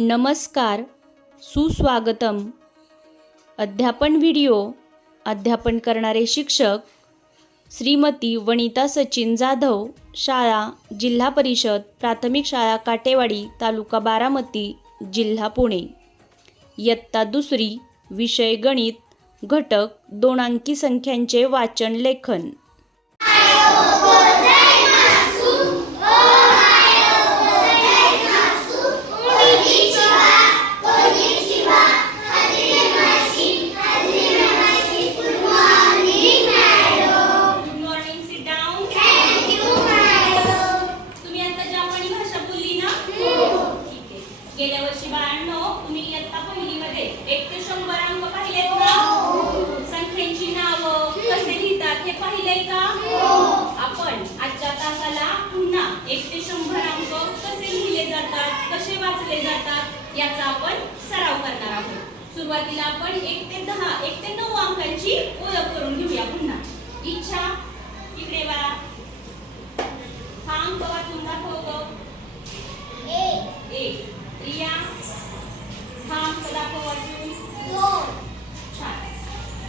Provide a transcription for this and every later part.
नमस्कार सुस्वागतम. अध्यापन व्हिडिओ अध्यापन करणारे शिक्षक श्रीमती वनिता सचिन जाधव शाळा जिल्हा परिषद प्राथमिक शाळा काटेवाडी तालुका बारामती जिल्हा पुणे. इयत्ता दुसरी विषय गणित घटक दोन अंकी संख्यांचे वाचन लेखन. वाचले जातात याचा आपण सराव करणार आहोत. सुरुवातीला आपण एक ते दहा एक ते नऊ अंकांची ओळख करून घेऊया पुन्हा. इच्छा इकडे बाळा हा अंक वाचून दाखव एक. हा अंक दाखव वाचून छान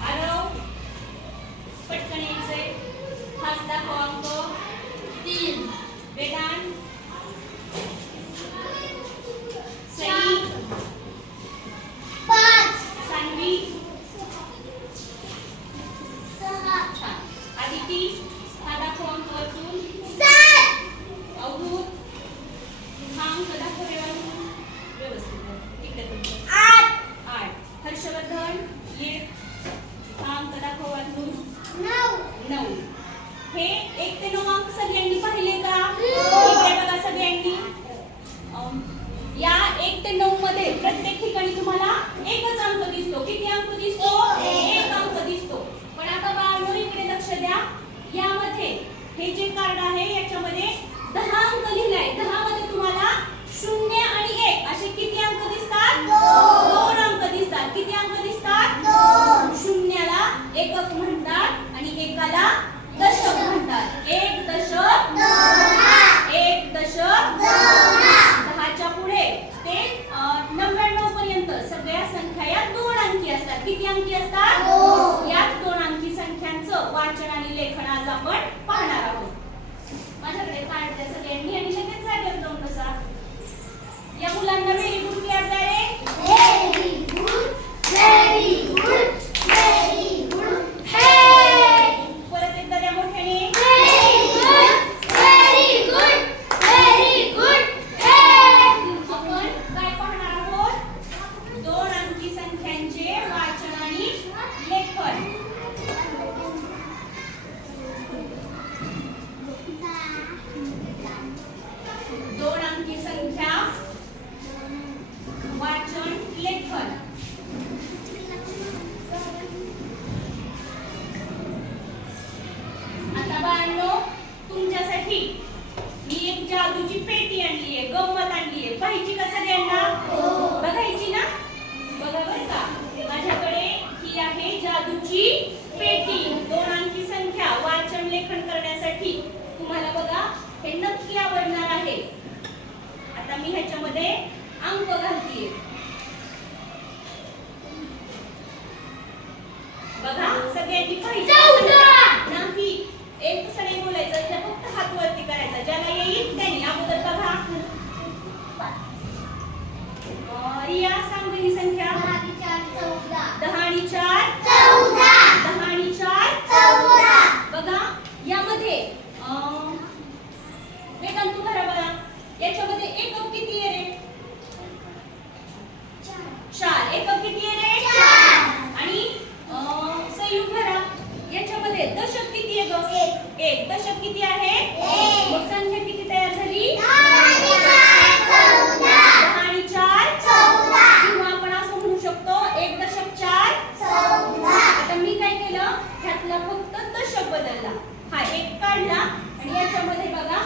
आरव पटकन यायचंय हाच दाखव अंक तीन वेदांत सई सान्वी छान आदिती हा दाखव अंक वाचून अवधूत हा अंक दाखव रे वाचून व्यवस्थित बघ. इकडे तुमचं आठ हर्षवर्धन ये हा अंक दाखव वाचून नऊ हे एक ते नऊ अंक सगळ्यांनी पाहिले का इकडे बघा सगळ्यांनी अम, या एक ते नऊ मध्ये प्रत्येक ठिकाणी तुम्हाला एकच अंक दिसतो. किती अंक दिसतो? एक अंक दिसतो. पण आता बाळांनो इकडे लक्ष द्या. यामध्ये हे जे कार्ड आहे याच्यामध्ये दहा अंक लिहिलाय. दहा मध्ये तुम्हाला शून्य आणि एक असे किती अंक दिसतात? दोन अंक दिसतात. किती अंक दिसतात शून्याला एकक म्हणतात आणि एकाला दशक म्हणतात एक दशक एक दशक दहाच्या पुढे ते नव्याण्णव पर्यंत सगळ्या संख्या या दोन अंकी असतात किती अंकी असतात याच दोन अंकी संख्यांचं वाचन आणि लेखन आज आपण पाहणार आहोत माझ्याकडे कार्ड द्या सगळ्यांनी आणि लगेच जागेवर जाऊन बसा या मुलांना व्हेरी गुड क्लॅप द्या रे परत एकदा द्या मोठ्याने आपण काय पाहणार आहोत दोन अंकी संख्यांचे वाचन आणि लेखन दोन अंकी संख्या वाचन लेखन आता बाळांनो तुमच्यासाठी मी एक जादूची पेटी आणली आहे गंमत आणली आहे. पाहिजे का सगळ्यांना? बघायची ना? बघा बरं का. माझ्याकडे ही आहे जादूची पेटी. दोन अंकी संख्या. वाचन लेखन करण्यासाठी. तुम्हाला बघा हे नक्की आवडणार आहे. आता मी ह्याच्यामध्ये अंक घालते. मध्ये दशक किती आहे ग. एक. दशक किती आहे. मग संख्या किती तयार झाली? आणि चार किंवा आपण असं म्हणू शकतो एक दशक चार आता मी काय केलं? ह्यातला फक्त दशक बदलला. हा एक काढला आणि याच्यामध्ये बघा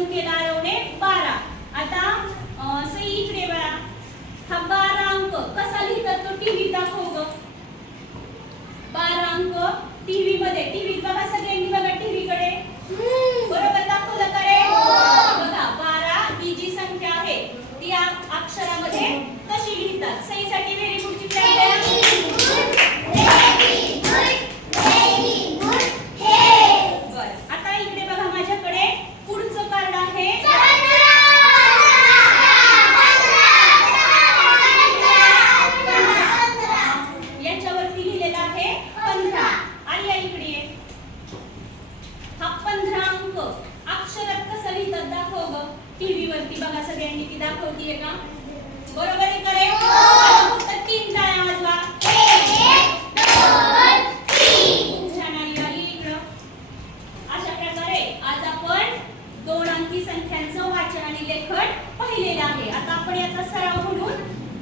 गुण केला एवढे बारा. आता सई इकडे बारा हा बारा अंक कसा लिहितात तो टीव्ही दाखव ग. बारा अंक टीव्ही मध्ये. टीव्ही बघा सगळ्यांनी बघा टीव्ही कडे. बरोबर दाखवलं करे हो. बघा बारा ही जी संख्या आहे ती अक्षरामध्ये कशी लिहितात. सईसाठी पंधरा. आणि या इकडे हा पंधरा अंक. अक्षरात कसं लिहितात दाखव ग. टीव्ही वरती बघा सगळ्यांनी ती दाखवतीये का? बरोबर आहे करे हो. फक्त तीन टाळ्या अशा प्रकारे आज आपण दोन अंकी संख्यांचं वाचन आणि लेखन पाहिलेलं आहे. आता आपण याचा सराव म्हणून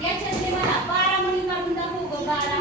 ఏం చేసి మన అబ్బారా ముందు కడుగుతాము గొబ్బారా